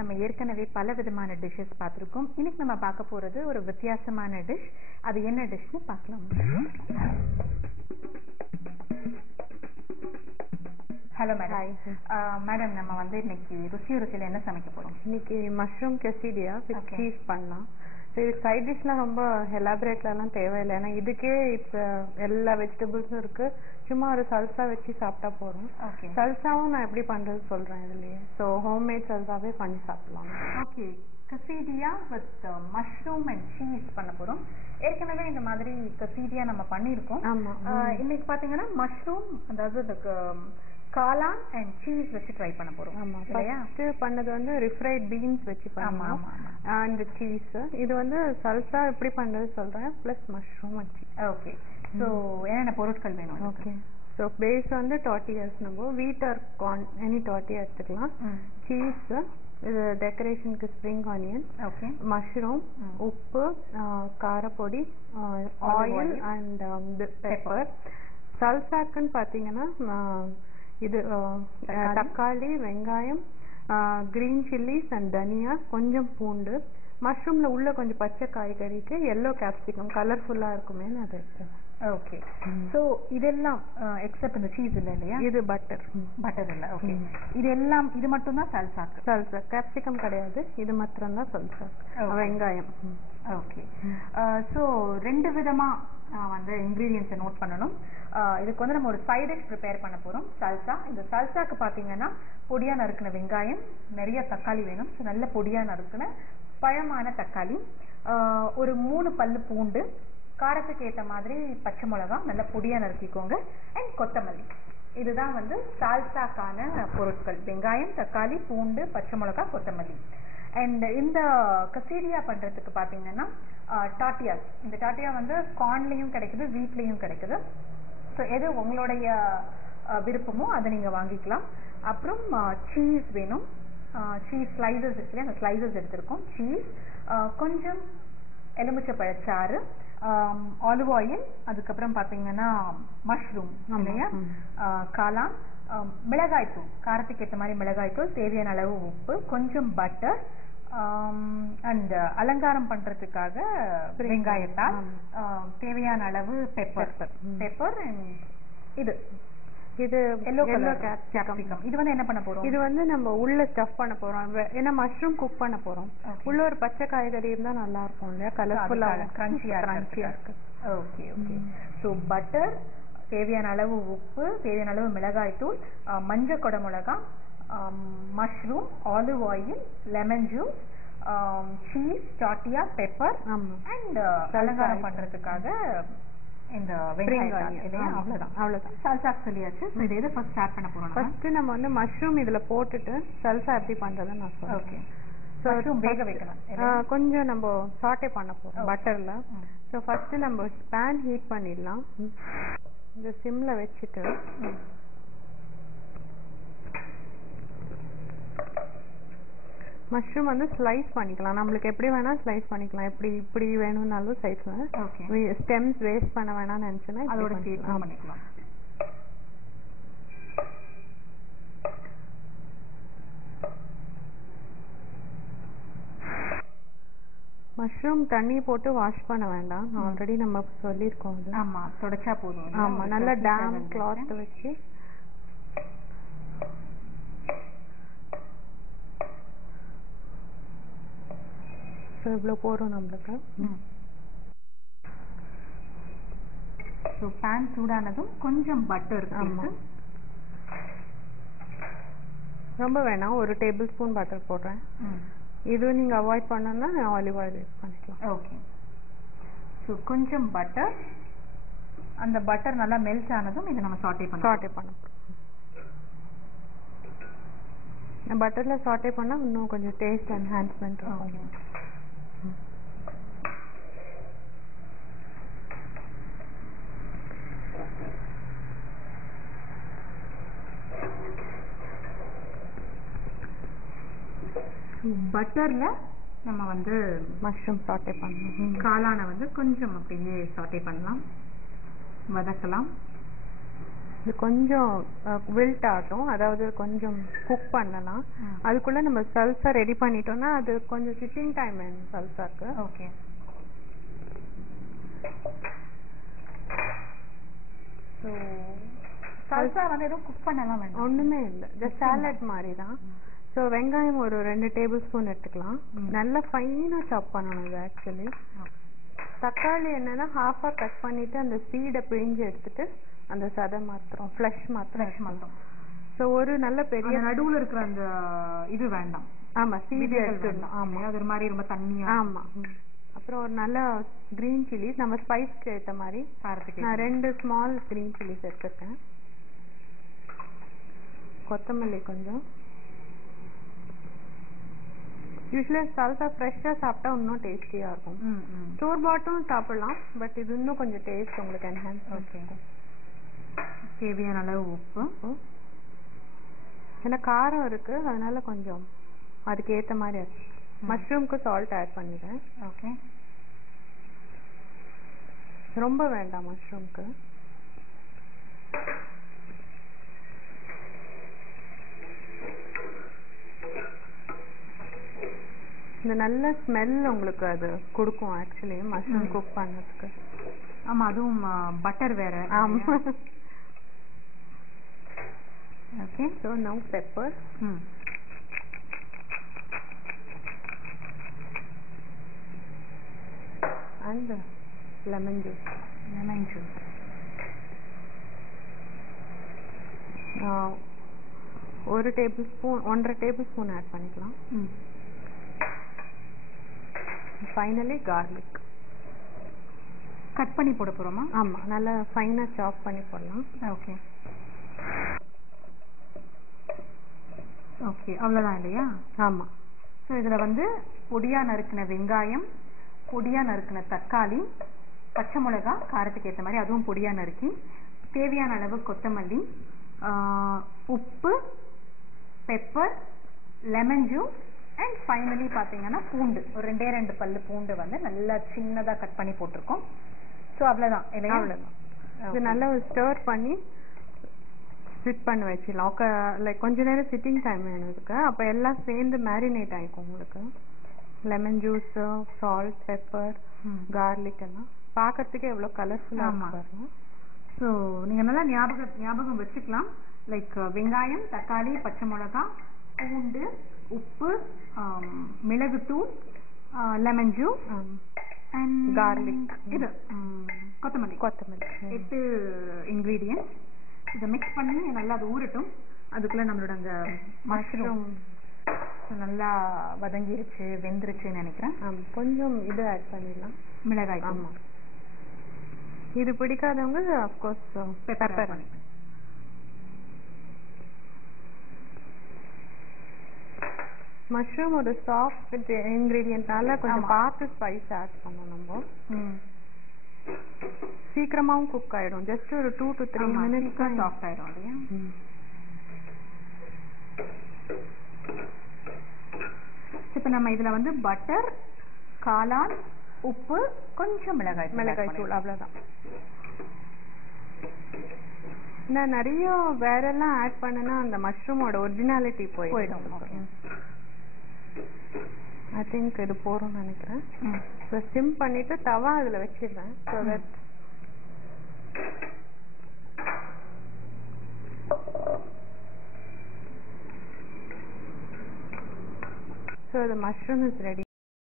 நம்ம ஏற்கனவே பல விதமான டிஷ்ஷஸ் பார்த்துருக்கோம். இன்னைக்கு நம்ம பார்க்க போறது ஒரு வித்தியாசமான டிஷ். அது என்ன டிஷ்னு பார்க்கலாம். Hello madam. மேடம், நம்ம வந்து இன்னைக்கு ருசியில என்ன சமைக்க போறோம்? இன்னைக்கு மஷ்ரூம் கெசிடியா வித் சீஸ் பண்ணலாம். இது சைட் டிஷ்லாம் ரொம்ப எலாபரேட்லாம் தேவையில்லை, ஏன்னா இதுக்கே இப்போ எல்லா வெஜிடபிள்ஸும் இருக்கு. சும்மா ஒரு சல்சா வச்சு சாப்பிட்டா போதும். சல்சாவும் நான் எப்படி பண்றது சொல்றேன் இதுலயே. ஸோ ஹோம்மேட் சல்சாவே பண்ணி சாப்பிடலாம். Okay, quesadilla with mushroom and cheese பண்ண போறோம். ஏற்கனவே இந்த மாதிரி கசீடியா நம்ம பண்ணியிருக்கோம். இன்னைக்கு பாத்தீங்கன்னா மஷ்ரூம், அதாவது காளான் அண்ட் சீஸ் வச்சு ட்ரை பண்ண போறோம். ஆமா, ஃபர்ஸ்ட் பண்ணது வந்து ரிஃப்ரைட் பீன்ஸ் வச்சு பண்ணோம் அண்ட் சீஸ். இது வந்து சல்சா எப்படி பண்றது சொல்றேன், plus mushroom and cheese. Okay, so என்னென்ன பொருட்கள் வேணும்? ஓகே, ஸோ பேஸ் வந்து டார்ட்டியாஸ், நம்ம வீட் ஆர் கார்ன் எனி டார்ட்டியா எடுத்துக்கலாம். சீஸ், இது டெக்கரேஷனுக்கு ஸ்ப்ரிங் ஆனியன், ஓகே, மஷ்ரூம், உப்பு, காரப்பொடி, ஆயில் அண்ட் பெப்பர். சல்சாக்குன்னு பார்த்தீங்கன்னா இது தக்காளி, வெங்காயம், கிரீன் சில்லிஸ் அண்ட் தனியா, கொஞ்சம் பூண்டு, மஷ்ரூம்ல உள்ள கொஞ்சம் பச்சை காய்கறிக்கு எல்லோ கேப்சிகம் கலர்ஃபுல்லா இருக்குமேன்னு அதை எடுத்தேன். ஓகே, ஸோ இதெல்லாம் எக்ஸப்ட் இந்த சீஸ் இல்லை இல்லையா? இது பட்டர் இல்லை. ஓகே, இதெல்லாம் இது மட்டும் தான் சல்சாக்கு. சல்சா கேப்சிகம் கிடையாது, இது மாத்திரம் தான் சல்சா, வெங்காயம். ஓகே, ஸோ ரெண்டு விதமா வந்து இன்க்ரீடியன்ஸை நோட் பண்ணணும். இதுக்கு வந்து நம்ம ஒரு சைட் டிஷ் ப்ரிப்பேர் பண்ண போறோம், சல்சா. இந்த சல்சாக்கு பார்த்தீங்கன்னா பொடியா நறுக்கின வெங்காயம், நிறைய தக்காளி வேணும். ஸோ நல்ல பொடியா நறுக்கின பழமான தக்காளி, ஒரு 3 பல்லு பூண்டு, காரத்துக்கு ஏற்ற மாதிரி பச்சை மிளகா நல்ல பொடியா நறுக்கிக்கோங்க, அண்ட் கொத்தமல்லி. இதுதான் வந்து சால்சாக்கான பொருட்கள். வெங்காயம், தக்காளி, பூண்டு, பச்சை மிளகா, கொத்தமல்லி. அண்ட் இந்த கசீடியா பண்றதுக்கு பாத்தீங்கன்னா டார்ட்டியாஸ். இந்த டார்ட்டியா வந்து கார்ன்லயும் கிடைக்குது, வீட்லயும் கிடைக்குது. ஸோ எது உங்களுடைய விருப்பமோ அதை நீங்க வாங்கிக்கலாம். அப்புறம் சீஸ் வேணும். சீஸ் ஸ்லைசஸ் இருக்கு, அந்த ஸ்லைசஸ் எடுத்திருக்கோம். சீஸ், கொஞ்சம் எலுமிச்சை பழச்சாறு, ஆலிவ் ஆயில், அதுக்கப்புறம் பாத்தீங்கன்னா மஷ்ரூம் இல்லையா, காளான், மிளகாய்த்தூள், காரத்துக்கு ஏற்ற மாதிரி மிளகாய்த்தூள், தேவையான அளவு உப்பு, கொஞ்சம் பட்டர், அண்ட் அலங்காரம் பண்றதுக்காக வெங்காயத்தால், தேவையான அளவு பெப்பர் அண்ட் இது எல்லோ கலர் கேப்சிகம். இது வந்து என்ன பண்ண போறோம்? இது வந்து நம்ம உள்ள ஸ்டஃப் பண்ண போறோம். ஏன்னா மஷ்ரூம் குக் பண்ண போறோம். உள்ள ஒரு பச்சை காய்கறி இருந்தா நல்லா இருக்கும் இல்லையா, கலர்ஃபுல்லா கிரன்ச்சியா இருக்கு. ஓகே ஓகே, ஸோ பட்டர், தேவையான அளவு உப்பு, தேவையான அளவு மிளகாய்த்தூள், மஞ்சள் கொடை மிளகாய், mushroom, olive oil, lemon juice, cheese, tortilla, pepper and அலங்காரம் பண்றதுக்காக இந்த வெங்காயம். அவ்வளவுதான் சல்சா சொல்லியாச்சு. இது எது ஃபர்ஸ்ட் ஸ்டார்ட் பண்ண போறோம்? ஃபர்ஸ்ட் நம்ம வந்து மஷ்ரூம் இதுல போட்டுட்டு சல்சா எப்படி பண்றதுன்னு நான் சொல்றேன். ஓகே, ஸோ வேக வைக்கலாம். கொஞ்சம் நம்ம சாட்டே பண்ண போறோம் பட்டர்ல. ஸோ ஃபர்ஸ்ட் நம்ம பேன் ஹீட் பண்ணிடலாம். இந்த சிம்ல வச்சுட்டு மஷ்ரூம் வந்து ஸ்லைஸ் பண்ணிக்கலாம். நம்மளுக்கு எப்படி வேணா ஸ்லைஸ் பண்ணிக்கலாம், எப்படி இப்படி வேணும்னாலும் சைஸ்ல. ஸ்டெம்ஸ் வேஸ்ட் பண்ண வேணாம்னு நினைச்சேன்னா அதோட பண்ணிக்கலாம். மஷ்ரூம் தண்ணி போட்டு வாஷ் பண்ண வேண்டாம், ஆல்ரெடி நம்ம சொல்லியிருக்கோம். ஆமா, தொடச்சா போதும். ஆமா, நல்ல டேம் கிளாத் வச்சு இவ்வளோ போறோம் நம்மளுக்கு. ஸோ பேன் சூடானதும் கொஞ்சம் பட்டர், ரொம்ப வேணாம், ஒரு டேபிள் ஸ்பூன் பட்டர் போடுறேன். இது நீங்க அவாய்ட் பண்ணணும்னா ஆலிவ் ஆயில் யூஸ் பண்ணிக்கலாம். ஓகே, ஸோ கொஞ்சம் பட்டர். அந்த பட்டர் நல்லா மெல்ட் ஆனதும் இதை நம்ம சாட்டே பண்ண பட்டர்ல சாட்டே பண்ணா இன்னும் கொஞ்சம் டேஸ்ட் என்ஹான்ஸ்மெண்ட் இருக்கும். பட்டர்ல நம்ம வந்து மஷ்ரூம் சாட்டே பண்ணணும். காளானை வந்து கொஞ்சம் அப்படியே சாட்டே பண்ணலாம், வதக்கலாம். இது கொஞ்சம் வில்ட் ஆகட்டும், அதாவது கொஞ்சம் குக் பண்ணலாம். அதுக்குள்ள நம்ம சல்சா ரெடி பண்ணிட்டோம்னா அது கொஞ்சம் சிட்டிங் டைம் வேணும் சல்சாக்கு. ஓகே. ஸோ சல்சா வந்து எதுவும் குக் பண்ணலாம் வேண்டாம்? ஒண்ணுமே இல்லை, ஜஸ்ட் சாலட் மாதிரி தான். ஸோ வெங்காயம் ஒரு 2 டேபிள் ஸ்பூன் எடுத்துக்கலாம். நல்லா ஃபைனாக சாப் பண்ணணும் இது ஆக்சுவலி. தக்காளி என்னன்னா ஹாஃபாக கட் பண்ணிட்டு அந்த சீடை பிழிஞ்சு எடுத்துட்டு அந்த சதை மாத்திரம் ஃப்ளஷ் மாத்திரம். ஸோ ஒரு நல்ல பெரிய நடுவில் இருக்கிற அந்த இது வேண்டாம். ஆமாம், சீடை எடுத்துடணும். ஆமாம், அது ஒரு மாதிரி ரொம்ப தண்ணியாக. ஆமாம். அப்புறம் ஒரு நல்ல கிரீன் சில்லிஸ் நம்ம ஸ்பைஸ்க்கு ஏற்ற மாதிரி காரத்துக்கு நான் 2 ஸ்மால் கிரீன் சில்லிஸ் எடுத்துருக்கேன். கொத்தமல்லி கொஞ்சம். யூஸ்வலாக சால்சா ஃப்ரெஷ்ஷாக சாப்பிட்டா இன்னும் டேஸ்டியாக இருக்கும். ஸ்டோர் பாட்டும் சாப்பிடலாம், பட் இது இன்னும் கொஞ்சம் டேஸ்ட் உங்களுக்கு என்ஹான்ஸ். ஓகே. தேவையான அளவு உப்பு. ஏன்னா காரம் இருக்கு, அதனால கொஞ்சம் அதுக்கு ஏற்ற மாதிரி இருக்கு. மஷ்ரூம்க்கு சால்ட் ஆட் பண்ணிடுறேன். ஓகே. ரொம்ப வேண்டாம் மஷ்ரூம்க்கு. இந்த நல்ல ஸ்மெல் உங்களுக்கு அது கொடுக்கும் ஆக்சுவலி மஷ்ரூம் குக் பண்ணதுக்கு. ஆமா, அதுவும் பட்டர் வேற. ஆமா. Okay. So now pepper. And lemon juice. ஒரு tablespoon 1.5 tablespoon add பண்ணிக்கலாம். ஃபைனலி கார்லிக் கட் பண்ணி போட போறோமா? ஆமா, நல்லா ஃபைனா சாப் பண்ணி போடலாம். ஓகே. ஓகே, அவ்வளவுதான் இல்லையா? ஆமா. ஸோ இதுல வந்து பொடியா நறுக்கின வெங்காயம், பொடியா நறுக்கின தக்காளி, பச்சை மிளகாய் காரத்துக்கு ஏற்ற மாதிரி அதுவும் பொடியா நறுக்கி, தேவையான அளவு கொத்தமல்லி, உப்பு, pepper, lemon juice and finally பார்த்தீங்கன்னா பூண்டு, ஒரு 2 பல்லு பூண்டு வந்து நல்லா சின்னதாக கட் பண்ணி போட்டிருக்கோம். ஸோ அவ்வளோதான் இல்லையா? அவ்வளோதான். இது நல்லா ஸ்டர் பண்ணி சிட் பண்ணி வச்சிடலாம். லைக் கொஞ்ச நேரம் சிட்டிங் டைம் வேணும் இதுக்கு. அப்போ எல்லாம் சேர்ந்து மேரினேட் ஆகிக்கும் உங்களுக்கு. Lemon juice, salt, pepper, garlic எல்லாம் பார்க்கறதுக்கு எவ்வளோ கலர்ஃபுல்லாக பாருங்க. ஸோ நீங்கள் நல்லா ஞாபகம் வச்சுக்கலாம். லைக் வெங்காயம், தக்காளி, பச்சை மிளகாய், பூண்டு, உப்பு, மிளகுத்தூள், லெமன் ஜூஸ் அண்ட் கார்லிக், இது கொத்தமல்லி 8 இன்க்ரீடியன்ட்ஸ். இதை மிக்ஸ் பண்ணி நல்லா அது ஊறட்டும். அதுக்குள்ளே நம்மளோட அந்த மஷ்ரூம் நல்லா வதங்கிருச்சு, வெந்துருச்சுன்னு நினைக்கிறேன். கொஞ்சம் இது ஆட் பண்ணிடலாம், மிளகாய். ஆமாம். இது பிடிக்காதவங்க அஃப்கோர்ஸ் பெப்பர். மஷ்ரூம் ஒரு சாஃப்ட் இன்கிரீடியன்ட்னால கொஞ்சம் பார்த்து ஸ்பைஸ் ஆட் பண்ணணும். நம்ம சீக்கிரமாவும் குக் ஆயிடும். ஜஸ்ட் ஒரு 2 to 3 மினிட்ஸ் சாஃப்ட் ஆயிடும் இல்லையா? இப்போ நம்ம இதுல வந்து பட்டர், காளான், உப்பு, கொஞ்சம் மிளகாய் தூள், அவ்வளவுதான். நான் நிறைய வேறெல்லாம் ஆட் பண்ணனா அந்த மஷ்ரூமோட ஒரிஜினாலிட்டி போயிடும். ஐ திங்க் இது போறோம்னு நினைக்கிறேன். ஸோ ஸ்டிம் பண்ணிட்டு தவா அதில் வச்சிடுறேன். So the mushroom is ready.